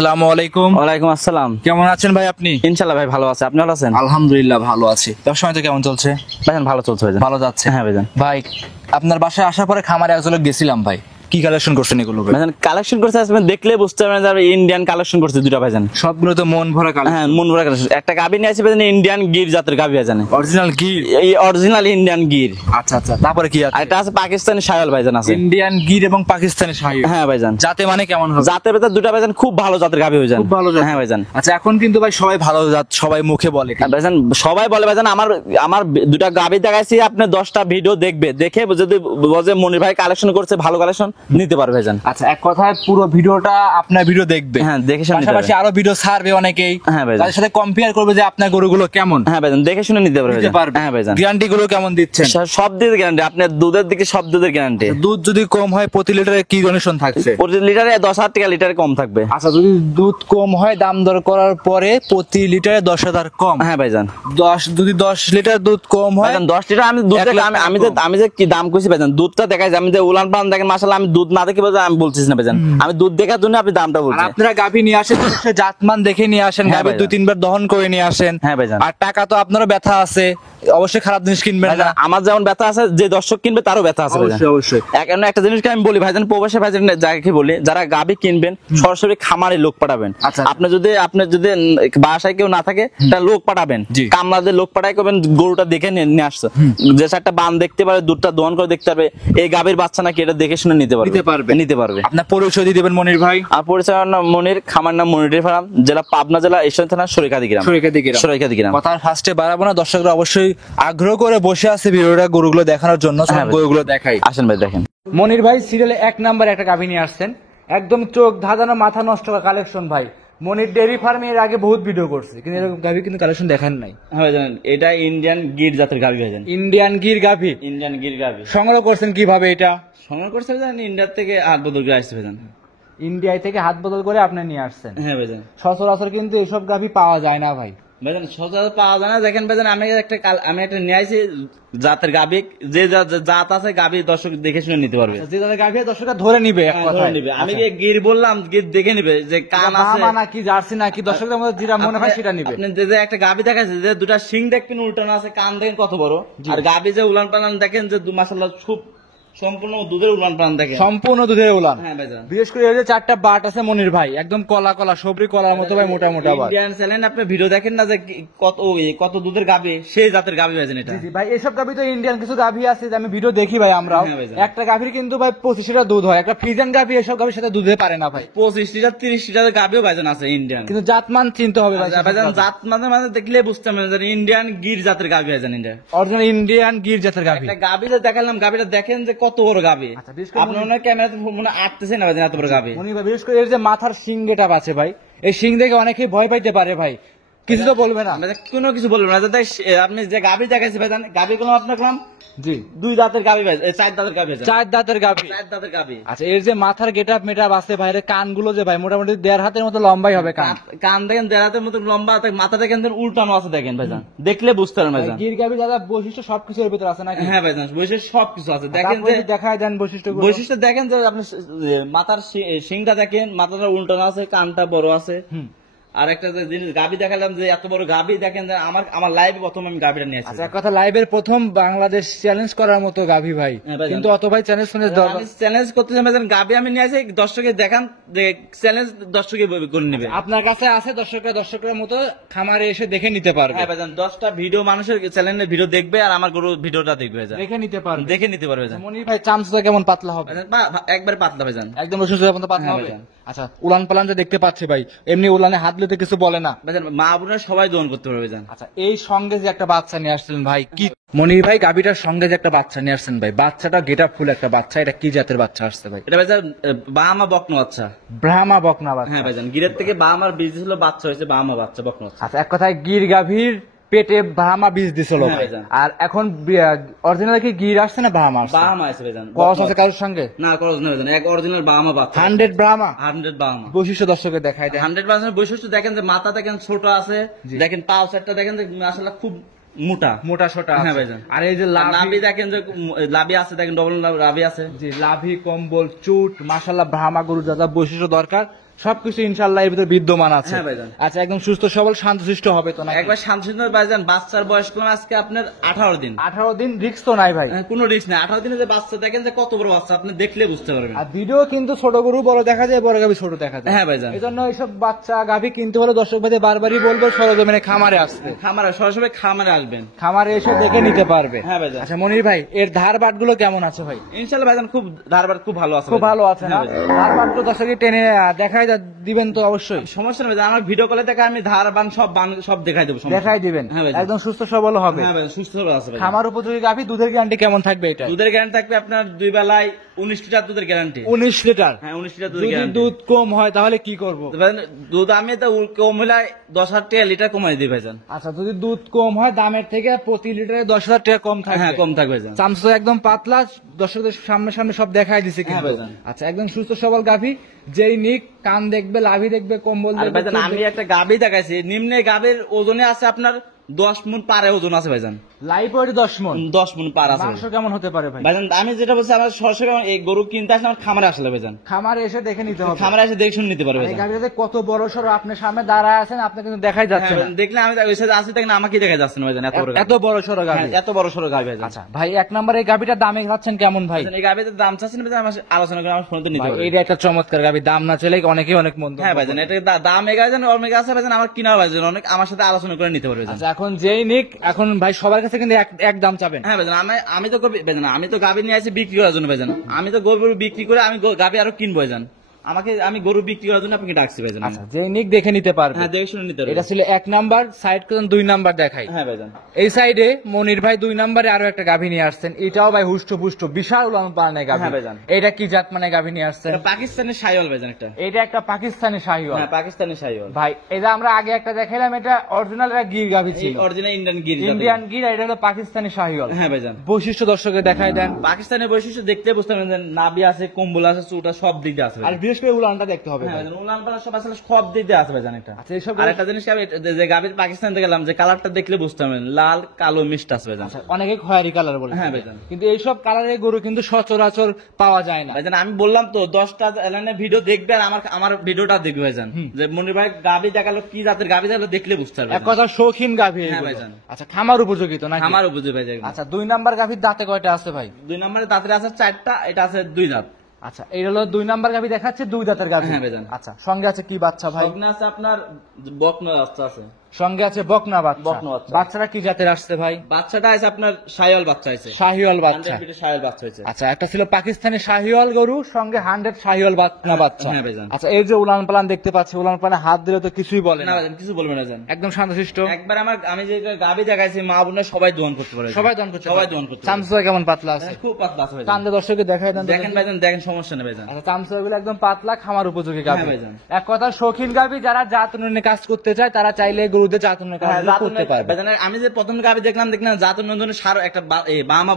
আসসালামু আলাইকুম। ওয়ালাইকুম আসসালাম। কেমন আছেন ভাই আপনি? ইনশাআল্লাহ ভাই ভালো আছে, আপনি ভালো আছেন? আলহামদুলিল্লাহ ভালো আছি। ব্যবসা তো কেমন চলছে? ভাইজান ভালো চলছে ভাইজান। ভালো যাচ্ছে? হ্যাঁ ভাইজান। ভাই আপনার বাসায় আসার পরে খামারে একজন গেছিলাম ভাই, কি কালেকশন করছেন এগুলো? ভাইজান কালেকশন করছে আসলে দেখলে বুঝতে পারবেন যে ইন্ডিয়ান কালেকশন করছে দুটো ভাইজান। সবগুলো তো মন ভরা কালেকশন। হ্যাঁ মন ভরা কালেকশন। একটা গাবি নিয়ে আসি ভাইজান, ইন্ডিয়ান গির জাতের গাবি ভাইজান, অরিজিনাল গির। এই অরিজিনাল ইন্ডিয়ান গির। আচ্ছা আচ্ছা, তারপরে কি আছে? একটা আছে পাকিস্তানি শায়াল ভাইজান আছে। ইন্ডিয়ান গির এবং পাকিস্তানি শাহিওয়াল। হ্যাঁ ভাইজান। জাতে মানে কেমন হবে? জাতের ভেতর দুটো ভাইজান খুব ভালো জাতের গাবি ভাইজান। খুব ভালো জাত। হ্যাঁ ভাইজান। আচ্ছা এখন কিন্তু ভাই সবাই ভালো জাত সবাই মুখে বলে ভাইজান, সবাই বলে ভাইজান আমার দুটা গাবি দেখাইছি, আপনি 10টা ভিডিও দেখবে, দেখে যদি বোঝে মনির ভাই কালেকশন করছে ভালো কালেকশন নিতে পারবে ভাইজান। আচ্ছা এক কথায় পুরো ভিডিওটা আপনার ভিডিও দেখবে। হ্যাঁ দেখে শুনে নিতে পারবে। পাশাপাশি আরো ভিডিও ছাড়বে অনেকেই। হ্যাঁ ভাইজান। তার সাথে কম্পেয়ার করবে যে আপনার গরুগুলো কেমন। হ্যাঁ ভাইজান দেখে শুনে নিতে পারবে ভাইজান। হ্যাঁ ভাইজান। গ্যারান্টি গুলো কেমন দিচ্ছেন? সব দিকের গ্যারান্টি, আপনার দুধের দিকে সব দুধের গ্যারান্টি। দুধ যদি কম হয় প্রতি লিটারে কি ডোনেশন থাকছে? প্রতি লিটারে 10,000 টাকা লিটারে কম থাকবে। আচ্ছা যদি দুধ কম হয় দাম দর করার পরে প্রতি লিটারে 10,000 কম? হ্যাঁ ভাইজান। যদি 10 লিটার দুধ কম হয় 10 লিটার আমি দুধ দেখে আমি যে কি দাম কইছি ভাইজান, দুধটা দেখাই আমি যে উলান পালান দেখেন মাশাআল্লাহ, আমি দুধ না দেখে আমি বলছিস না ভাইজান, আমি দুধ দেখার জন্য আপনি দামটা বলছেন। আপনারা গাভী নিয়ে আসেন সে জাতমান দেখে নিয়ে আসেন, গাভী 2-3 বার দহন করে নিয়ে আসেন। হ্যাঁ ভাইজান। আর টাকা তো আপনারও ব্যথা আছে, অবশ্যই খারাপ জিনিস কিনবেন না। আমার যেমন ব্যথা আছে, যে দর্শক কিনবে তারও ব্যথা আছে ভাইজান। অবশ্যই অবশ্যই। এখন একটা জিনিস আমি বলি ভাইজান, প্রবাসী ভাইজান যাকে বলি, যারা গাভী কিনবেন সরাসরি খামারে লোক পাঠাবেন। আপনি যদি বাসায় কেউ না থাকে তাহলে লোক পাঠাবেন, কামলাদের লোক পাঠাই করবেন, গরুটা দেখে নিয়ে আসছে, যে একটা বান দেখতে পারে, দুধটা দহন করে দেখতে পারবে এই গাভীর বাচ্চা নাকি, এটা দেখে শুনে নিতে পারবে। আপনার পরিচয় দিয়ে দিবেন মনির ভাই। আর পরিচয় নাম মনির, খামার নাম মনির ফার্ম, জেলা পাবনা, জেলা ঈশ্বর থানা, সরিকাদি গ্রাম। কথা ফার্স্টে বাড়াবো না, দর্শকরা অবশ্যই আগ্রহ করে বসে আছে ভিডিওটা গরুগুলো দেখানোর জন্য। গরুগুলো দেখাই, আসেন ভাই দেখেন। মনির ভাই সিরিয়ালে 1 নাম্বার একটা গাভী নিয়ে আসছেন, একদম চোখ ধাঁধানো মাথা নষ্ট কালেকশন ভাই। মনির ডেয়ারি ফার্মে এর আগে বহুত ভিডিও করছে, কিন্তু এরকম গাভী কিন্তু কালেকশন দেখান নাই। হ্যাঁ জানেন, এটা ইন্ডিয়ান গির জাতের গাভী ভাইজান। ইন্ডিয়ান গির গাভী। ইন্ডিয়ান গির গাভী সংগ্রহ করছেন কিভাবে? এটা সংগ্রহ করছে ভাইজান ইন্ডিয়া থেকে হাত বদল করে আসছে ভাইজান। ইন্ডিয়ায় থেকে হাত বদল করে আপনি নিয়ে আসছেন? হ্যাঁ ভাইজান। সচরাচর কিন্তু এসব গাভী পাওয়া যায় না ভাই। ভাইজান সচরাচর পাওয়া যায় না। দেখেন ভাইজান, আমি একটা নিয়ে আসি জাতের গাভী, যে জাত আছে গাভী দর্শক দেখে শুনে নিতে পারবে, যে জাতের গাভী দর্শকরা ধরে নিবে। আমি গির বললাম, গির দেখে নিবে যে কান আছে নাকি জার্সি নাকি, দর্শকদের মধ্যে যেটা মনে হয় সেটা নিবে। আপনি যে একটা গাভী দেখাচ্ছে, যে দুটা শিং দেখবেন উল্টানো আছে, কান দেখেন কত বড়, আর গাভী যে উলান পালান দেখেন যে মাশাআল্লাহ খুব সম্পূর্ণ দুধের উলান পালান দেখেন, সম্পূর্ণ দুধের উলান। হ্যাঁ ভাইজান। বিশেষ করে এই যে 4টা বাট আছে মনির ভাই, একদম কলা কলা সবরি কলার মতো ভাই, মোটা মোটা বাট। ইন্ডিয়ান চ্যানেল আপনি ভিডিও দেখেন না যে কত দুধের গাভী, সেই জাতের গাভী ভাইজান এটা। জি ভাই, এসব গাভী তো ইন্ডিয়ান কিছু গাভী আছে যে আমি ভিডিও দেখি ভাই আমরাও, একটা গাভীর কিন্তু ভাই 25 লিটার দুধ হয়, একটা ফ্রিজিয়ান গাভী এসব গাভীর সাথে দুধে পারে না ভাই। 25 লিটার 30 লিটারের গাভীও ভাইজান আছে ইন্ডিয়ান, কিন্তু জাতমান চিনতে হবে ভাই। ভাইজান জাত মানে দেখলে বুঝতে পারবেন ইন্ডিয়ান গির জাতের গাভী ভাইজান, এটা অরিজিনাল ইন্ডিয়ান গির জাতের গাভী। একটা গাভী যে দেখালাম, গাভীটা দেখেন যে কত বড় গাভী, আপনার মনে ক্যামেরাতে মনে আটতেছে না ভাইজান, এত বড় গাভী। উনি ভাই বিশেষ করে এর যে মাথার শিং যেটা আছে ভাই, এই শিং দেখে অনেকেই ভয় পাইতে পারে ভাই, কিছু তো বলবে না? কোনো কিছু বলবে না। আপনি যে গাভী দেখাইছে ভাইজান, গাভী গুলো আপনার করলাম জি 2 দাঁতের গাভী ভাই, 4 দাঁতের গাভী, 4 দাঁতের গাভী, 4 দাঁতের গাভী। আচ্ছা এর যে মাথার গেটআপ মেটআপ আছে ভাই, কানগুলো যে ভাই মোটামুটি 1.5 হাতের মতো লম্বাই হবে। কান দেখেন 1.5 হাতের মতো লম্বা, মাথা দেখেন উল্টানো আছে দেখেন ভাইজান, দেখলে বুঝতে পারবেন ভাইজান। গির গাভী দাদা বৈশিষ্ট্য সবকিছু এর ভিতরে আছে নাকি? হ্যাঁ ভাইজান বৈশিষ্ট্য সবকিছু আছে, দেখেন যে দেখায় দেন বৈশিষ্ট্য দেখেন যে আপনি মাথার শিংটা দেখেন, মাথাটা উল্টানো আছে, কানটা বড় আছে। আর একটা জিনিস গাভী দেখালাম যে এত বড় গাভী দেখেন, আমার লাইভে প্রথম আমি গাভীটা নিয়ে আসছি। আচ্ছা কথা লাইভের প্রথম বাংলাদেশ চ্যালেঞ্জ করার মতো গাভী ভাই, কিন্তু অত ভাই চ্যালেঞ্জ করতে গাভী আমি নিয়ে আসি, দর্শকের দেখান যে চ্যালেঞ্জ দর্শকে করে নেবে। আপনার কাছে আছে দর্শকের মতো খামারে এসে দেখে নিতে পারবে। হ্যাঁ ভাইজান 10টা ভিডিও মানুষের চ্যানেলের ভিডিও দেখবে, আর আমার গরু ভিডিওটা দেখবে, দেখে নিতে পারবে। মনির ভাই চামচটা কেমন পাতলা হবে? একবারে পাতলা ভাইজান, একদম পাতলা হবে। আচ্ছা উলান পালান যে দেখতে পাচ্ছি ভাই, এমনি উলানে হাত দিতে কিছু বলে না ভাইজান, মা বোনেরা সবাই দহন করতে পারবে ভাইজান। আচ্ছা এই সঙ্গে যে একটা বাচ্চা নিয়ে আসছিলেন ভাই, কি মনির ভাই গাভীটার সঙ্গে যে একটা বাচ্চা নিয়ে আসছেন ভাই, বাচ্চাটা গেটআপ ফুল একটা বাচ্চা, এটা কি জাতের বাচ্চা আসছে ভাই? এটা ভাইজান বাহামা বকনা বাচ্চা। ব্রাহ্মা বকনা বাচ্চা? হ্যাঁ ভাইজান, গিরের থেকে বাহামার বীজ ছিল, বাচ্চা হয়েছে বাহামা বাচ্চা বকনা বাচ্চা। আচ্ছা এক কথায় গির গাভীর পেটে বাহামা বীজ দিছিল ভাই, আর এখন অরিজিনাল কি গির আসছে না বাহামা আসছে? বাহামা আছে ভাইজান। ক্রস আছে কারোর সঙ্গে? না ক্রস না ভাইজান, এক অরিজিনাল বাহামা বাচ্চা। 100 বাহামা? 100 বাহামা। বৈশিষ্ট্য দর্শকের দেখায় দেন। 100% বৈশিষ্ট্য দেখেন যে মাথা দেখেন ছোট আছে, দেখেন পাও সেটটা দেখেন যে মাশাআল্লাহ খুব মোটা সোটা। হ্যাঁ ভাইজান। আর এই যে লাভি দেখেন যে লাভি আছে, দেখেন ডবল লাভি আছে। জি লাভি কম্বল চুট মাশাআল্লাহ ব্রাহ্মা গরু যা যা বৈশিষ্ট্য দরকার সবকিছু ইনশাআল্লাহ এর ভিতরে বিদ্যমান আছে। হ্যাঁ ভাইজান। আচ্ছা, একদম সুস্থ সবল শান্তশিষ্ট হবে তো না? একবার শান্তশিষ্ট ভাইজান। বাচ্চার বয়স কোন আজকে আপনার 18 দিন। 18 দিন রিস্ক তো নাই ভাই? কোনো রিস্ক নাই। 18 দিনে যে বাচ্চা দেখেন যে কত বড় বাচ্চা, আপনি দেখলে বুঝতে পারবেন। আর ভিডিও কিন্তু ছোট গরু বড় দেখা যায়, বড় গাভী ছোট দেখা যায়। হ্যাঁ ভাইজান। এই জন্য এইসব বাচ্চা গাভী কিনতে হলে দর্শক ভাই বারবারই বলবো সরজমিনে খামারে আসতে। খামারে সরাসরি খামারে আসবেন, খামারে এসে দেখে নিতে পারবে। হ্যাঁ ভাইজান। আচ্ছা মনির ভাই, এর ধার বাট গুলো কেমন আছে ভাই? ইনশাআল্লাহ ভাইজান খুব ধারবার খুব ভালো আছে। খুব ভালো আছে না? ধার বাট তো দর্শককে টেনে দেখাই দিবেন তো অবশ্যই? সমস্যা নেই, আমার ভিডিও কলে দেখা আমি ধার বান সব দেখাই দেবো। দেখাই দিবেন? হ্যাঁ ভাইজান। একদম সুস্থ সবল হবে? হ্যাঁ ভাইজান, সুস্থ সবল আছে ভাইজান। খামার উপযোগী গাভী, দুধের গ্যারান্টি কেমন থাকবে এটা? দুধের গ্যারান্টি থাকবে আপনার 2 বেলায় 19 লিটার দুধের গ্যারান্টি। 19 লিটার? হ্যাঁ 19 লিটার দুধের যদি গ্যারান্টি। দুধ কম হয় তাহলে কি করব? দুধ আমি তো কম হলে 10,000 টাকা লিটার কমাই দিই ভাইজান। আচ্ছা, যদি দুধ কম হয় দামের থেকে প্রতি লিটারে 10,000 টাকা কম থাকবে? হ্যাঁ কম থাকবে ভাইজান। চামচ একদম পাতলা, দর্শকদের সামনে সামনে সব দেখাই দিছে হ্যাঁ কিন্তু। ভাইজান। আচ্ছা, একদম সুস্থ সবল গাভী, যেই নিক কান দেখবে, লাভি দেখবে, কম্বল আর দেখবে। ভাইজান আমি একটা গাভী দেখাইছি, নিম্নে গাভীর ওজনে আছে আপনার 10 মণ পারে ওজন আছে ভাইজান। লাইভ ওয়েট 10 মণ? 10 মণ পার আছে মাংস কেমন হতে পারে ভাই? ভাইজান আমি যেটা বলছি, আমার সরাসরি এই গরু কিনতে আসলে আমার খামারে আসলে ভাইজান, খামারে এসে দেখে নিতে হবে। খামারে এসে দেখে শুনে নিতে পারবে এই ভাইজান। গাভীটাতে কত বড় সড়ো আপনার সামনে দাঁড়ায় আছেন, আপনি কিন্তু দেখাই যাচ্ছে হ্যাঁ, না। দেখলে আমি ওই সাইডে আসি দেখেন আমাকে দেখা যাচ্ছে না ভাইজান, এত বড় সড়ো গাভী। এত বড় সড়ো গাভী ভাইজান। আচ্ছা ভাই, এক নম্বর এই গাভীটার দামে যাচ্ছেন কেমন ভাই? ভাইজান, এই গাভীতে দাম চাচ্ছেন ভাইজান, আমার আলোচনা করে আমার ফোনে তো নিতে ভাই, পারবে। এইটা একটা চমৎকার গাভী, দাম না চলে অনেকেই অনেক মন্দ। হ্যাঁ ভাইজান, এটা দাম এগা ভাইজান, অনেক আছে ভাইজান, আমার কিনা ভাইজান অনেক, আমার সাথে আলোচনা করে নিতে পারবে ভাইজান। আচ্ছা, এখন যেই নিক, এখন ভাই সবার কাছে কিন্তু এক দাম চাবেন। হ্যাঁ ভাইজান, আমি তো ভাইজান আমি তো গাভী নিয়ে আসি বিক্রি করার জন্য ভাইজান, আমি তো গরু বিক্রি করে আমি গাভী আরো কিনবো ভাইজান, আমি গরু বিক্রি করার জন্য আপনাকে ডাকছি ভাইজান। আচ্ছা, যেই নিক দেখে নিতে পারবে। হ্যাঁ দেখে শুনে নিতে পারবে। এটা ছিল 1 নাম্বার, সাইড করুন 2 নাম্বার দেখাই। হ্যাঁ ভাইজান। এই সাইডে মনির ভাই 2 নাম্বারে আরো একটা গাভী নিয়ে আসছেন, এটাও ভাই হুষ্ট পুষ্ট বিশাল উলান পালানের গাভী। হ্যাঁ ভাইজান। এটা কি জাত মানে গাভী নিয়ে আসছেন? এটা পাকিস্তানি শাহিওয়াল ভাইজান একটা। এটা একটা পাকিস্তানি শাহিওয়াল? হ্যাঁ পাকিস্তানি শাহিওয়াল ভাই, এটা আমরা আগে একটা দেখাইলাম, এটা অরিজিনাল একটা গির গাভী ছিল। Original Indian Gir. Indian Gir, এটা হলো পাকিস্তানি শাহিওয়াল। হ্যাঁ ভাইজান। বৈশিষ্ট্য দর্শকে দেখাই দেন। পাকিস্তানের বৈশিষ্ট্য দেখতে বুঝতে পারবেন, নাভি আছে, কম্বল আছে, চুটা সব দিক দিয়ে আছে আর ভাইজান। বিশেষ করে উলানটা দেখতে হবে হ্যাঁ ভাই। ভাইজান, উলান পালান সব আসলে সব দিক দিয়ে আছে ভাইজান এটা। আচ্ছা, এইসব আর একটা জিনিস কি, আমি যে গাভীর পাকিস্তান থেকে গেলাম, যে কালারটা দেখলে বুঝতে পারবেন, লাল কালো মিক্সড আছে ভাইজান। আচ্ছা, অনেকে খয়েরি কালার বলে। হ্যাঁ ভাইজান। কিন্তু এইসব কালারের গরু কিন্তু সচরাচর পাওয়া যায় না ভাইজান আমি বললাম তো 10টা এলানে ভিডিও দেখবে, আর আমার ভিডিওটা দেখবে ভাইজান, যে মনির ভাই গাভী দেখালো, কি জাতের গাভী দেখালো দেখলে বুঝতে পারবে। এক কথা শৌখিন গাভী হ্যাঁ এগুলো। ভাইজান। আচ্ছা, খামার উপযোগী তো নাকি? আমার উপযোগী ভাইজান। আচ্ছা, 2 নাম্বার গাভীর দাঁতে কয়টা আছে ভাই? 2 নম্বরে দাঁতের আছে 4টা, এটা আছে 2 দাঁত। আচ্ছা, এই হলো 2 নাম্বার গাভী দেখাচ্ছে, 2 দাঁতের গাভী। হ্যাঁ ভাইজান। আচ্ছা, সঙ্গে আছে কি বাচ্চা ভাই? সঙ্গে আছে আপনার বকনা বাচ্চা আছে। সঙ্গে আছে বকনা বাচ্চা। বকনা বাচ্চা। বাচ্চারা কি জাতের আসছে ভাই? বাচ্চাটা আছে আপনার শাহিওয়াল বাচ্চা আছে। শাহিওয়াল বাচ্চা। 100 শাহিওয়াল বাচ্চা হয়েছে। আচ্ছা, একটা ছিল পাকিস্তানি শাহিওয়াল গরু, সঙ্গে 100 শাহিওয়াল বকনা বাচ্চা। হ্যাঁ ভাইজান। আচ্ছা, এই যে উলান পালান দেখতে পাচ্ছি, উলান পালানে হাত দিলে তো কিছুই বলে না না, ভাইজান, কিছু বলবেন না ভাইজান, একদম শান্তশিষ্ট। একবার আমি যে গাভী দেখাইছি, মা বোনের সবাই দোয়ান করতে পারে, সবাই দহন করছে? সবাই দোয়ান করতে পারে। চামচা কেমন পাতলা আছে? খুব পাতলা আছে ভাইজান। কান্দে দর্শককে দেখাই দেন তো দেখেন দেখি। ভাইজান, দেখেন, সমস্যা নেই ভাইজান। আচ্ছা, চামচা গুলো একদম পাতলা, খামার উপযোগী গাভী। হ্যাঁ ভাইজান। এক কথা শৌখিন গাভী, যারা জাত উন্নয়নে কাজ করতে চায় তারা চাইলে গরুদের জাত উন্নয়নের কাজ করতে পারবে। ভাইজান, আমি যে প্রথম গাভী দেখলাম জাতের নন্দনের সার একটা বামা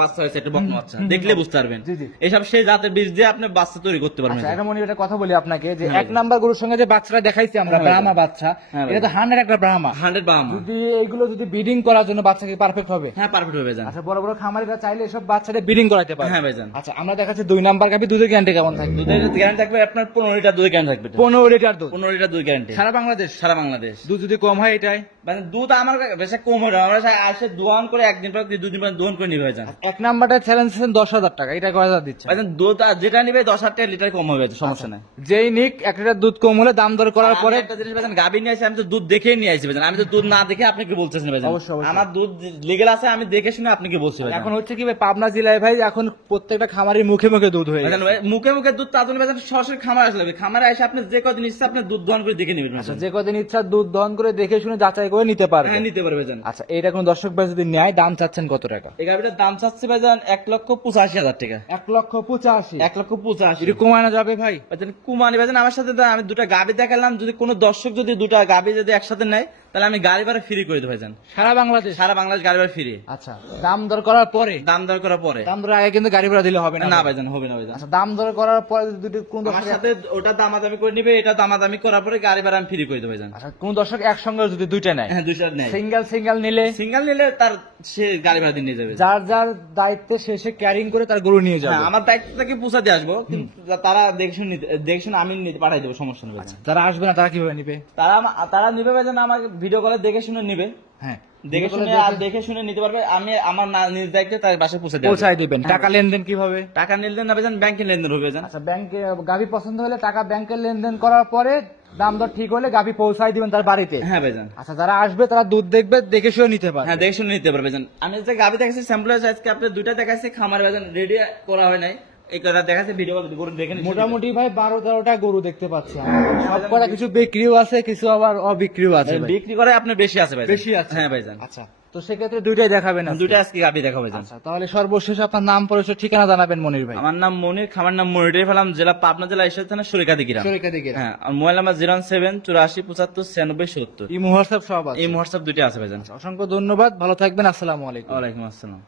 বাচ্চা হয়েছে, একটা বকনা বাচ্চা, দেখলে বুঝতে পারবেন। জি, জি। এইসব সেই জাতের বীজ দিয়ে আপনি বাচ্চা তৈরি করতে পারবেন। আচ্ছা, এটা মনে একটা কথা বলি আপনাকে, যে হ্যাঁ 1 নাম্বার গরুর সঙ্গে যে বাচ্চাটা দেখাইছি আমরা, হ্যাঁ ব্রাহ্মা বাচ্চা, হ্যাঁ এটা তো 100 একটা ব্রাহ্মা। 100 বামা। যদি এইগুলো যদি ব্রিডিং করার জন্য বাচ্চাকে পারফেক্ট হবে। হ্যাঁ পারফেক্ট হবে ভাইজান। আচ্ছা, বড় বড় খামারিরা চাইলে এসব বাচ্চাদের ব্রিডিং করাতে পারে। হ্যাঁ ভাইজান। আচ্ছা, আমরা দেখাচ্ছি 2 নাম্বার গাভী, দুধের গ্যারান্টি কেমন থাকবে? দুধের গ্যারান্টি থাকবে আপনার 15 লিটার দুধ গ্যারান্টি থাকবে। 15 লিটার দুধ? 15 লিটার দুধ গ্যারান্টি সারা বাংলাদেশ? সারা বাংলাদেশ। দুধ যদি কম হয় এটাই মানে দুধ আমার বেশি কম হবে, আমরা আসে দোয়ান করে একদিন পর 2 দিন পর দোয়ান করে নিবে ভাইজান। 1 নাম্বারটা চ্যালেঞ্জ দিচ্ছেন 10,000 টাকা, এটা কয় হাজার দিচ্ছে ভাইজান? দুধ যেটা নিবে 10,000 টাকা লিটার কম হবে, সমস্যা নাই। যেই নিক 1 লিটার দুধ কম হলে দাম দর করার পরে। একটা জিনিস ভাইজান, গাভী নিয়ে আসি, আমি তো দুধ দেখেই নিয়ে আসি ভাইজান, আমি তো দুধ না দেখে আপনাকে বলতেছি না ভাইজান। অবশ্যই, অবশ্যই। আমার দুধ লিগ্যাল আছে, আমি দেখে শুনে আপনাকে বলছি ভাইজান। এখন হচ্ছে কি ভাই, পাবনা জেলায় ভাই এখন প্রত্যেকটা খামারের মুখে মুখে দুধ হয়ে ভাইজান, গেছে। মুখে মুখে দুধ তা জন্য ভাইজান সরাসরি খামারে আসলে খামারে এসে আপনি যে কদিন ইচ্ছা আপনি দুধ দহন করে দেখে নেবেন ভাইজান। যে কদিন ইচ্ছা দুধ দহন করে দেখে শুনে যাচাই করে নিতে পারবে। হ্যাঁ নিতে পারবে ভাইজান। আচ্ছা, এইটা কোন দর্শক ভাই যদি নেয়, দাম চাচ্ছেন কত টাকা? এই গাভীটার দাম চাচ্ছে ভাইজান 1,85,000 টাকা। 1,85,000? 1,85,000। এটা কমানো যাবে ভাই? ভাইজান কুমানি ভাইজান, আমার সাথে আমি 2টা গাভী দেখালাম, যদি কোনো দর্শক যদি 2টা গাভী যদি একসাথে নেয় তাহলে আমি গাড়ি ভাড়া ফ্রি করে দেবো ভাইজান। সারা বাংলাদেশ? সারা বাংলাদেশ গাড়ি ভাড়া ফ্রি। আচ্ছা, দাম দর করার পরে? দাম দর করার পরে। দাম দর আগে কিন্তু গাড়ি ভাড়া দিলে হবে না? না ভাইজান, হবে না ভাইজান। আচ্ছা, দাম দর করার পরে যদি দুটো কোন আমার দর্শক সাথে ওটা দামাদামি করে নিবে, এটা দামাদামি করার পরে গাড়ি ভাড়া আমি ফ্রি করে দেবো ভাইজান। আচ্ছা, কোন দর্শক একসঙ্গে যদি দুইটা নেয়? হ্যাঁ, দুইটা নেয়। সিঙ্গেল নিলে? সিঙ্গেল নিলে তার সে গাড়ি ভাড়া দিয়ে নিয়ে যাবে। যার যার দায়িত্বে সে ক্যারিং করে তার গরু নিয়ে যাবে। হ্যাঁ, আমার দায়িত্ব থেকে পৌঁছা দিয়ে আসবো, কিন্তু তারা দেখে শুনে আমি পাঠাই দেবো, সমস্যা নেই ভাইজান। যারা আসবে না তারা কিভাবে নিবে? তারা নিবে ভাইজান, আমার ভিডিও কলে দেখে শুনে নিবে। হ্যাঁ, দেখে শুনে নিতে পারবে। আমি আমার নিজ দায়িত্বে তার বাসায় পৌঁছায় দিবেন। টাকা লেনদেন কিভাবে? টাকা লেনদেন না ভাইজান, ব্যাংকের লেনদেন হবে ভাইজান। আচ্ছা, ব্যাংকে গাভি পছন্দ হলে টাকা ব্যাংকের লেনদেন করার পরে দাম দর ঠিক হলে গাভি পৌঁছায় দিবেন তার বাড়িতে? হ্যাঁ ভাইজান। আচ্ছা, যারা আসবে তারা দুধ দেখবে, দেখে শুনে নিতে পারবে? হ্যাঁ, দেখে শুনে নিতে পারবে ভাইজান। আমি যে গাভি দেখাচ্ছি স্যাম্পল আজকে আপনি দুইটা দেখাচ্ছি, খামার ভাইজান রেডি করা হয় নাই, এই কথা দেখাচ্ছে ভিডিও গরু দেখে নিচ্ছি। মোটামুটি ভাই 12-13টা গরু দেখতে পাচ্ছি। সব কটা কিছু বিক্রিও আছে, কিছু আবার অবিক্রিও আছে। বিক্রি করে আপনি বেশি আছে ভাই? বেশি আছে। হ্যাঁ ভাইজান। আচ্ছা, তো সেক্ষেত্রে দুইটাই দেখাবেন? দুইটা আজকে গাভি দেখাবো ভাইজান। আচ্ছা, তাহলে সর্বশেষ আপনার নাম, পরিচয়, ঠিকানা জানাবেন মনির ভাই। আমার নাম মনির, খামার নাম মনির ফেলাম, জেলা পাবনা, জেলা ঈশ্বর থানা, সরিকাদি গ্রাম। হ্যাঁ, আর মোবাইল নাম্বার 01784759670। এই হোয়াটসঅ্যাপ সব আছে? এই হোয়াটসঅ্যাপ দুইটা আছে ভাইজান। অসংখ্য ধন্যবাদ, ভালো থাকবেন, আসসালামু আলাইকুম। ওয়ালাইকুম আসসালাম।